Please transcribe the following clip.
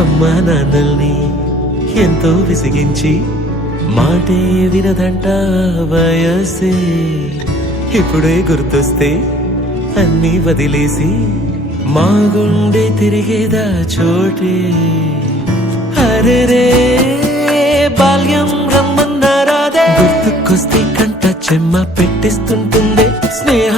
అమ్మా నాన్నల్ని ఎంతో విసిగించి మాటే వినదంట వయసే. ఇప్పుడే గుర్తొస్తే అన్నీ వదిలేసి మా గుండె తిరిగేదా చోటే. అరెరే బాల్యం రమ్మన్నారాదే, గుర్తుకొస్తే కంట చెమ్మ పెట్టిస్తుంటుందే. స్నేహ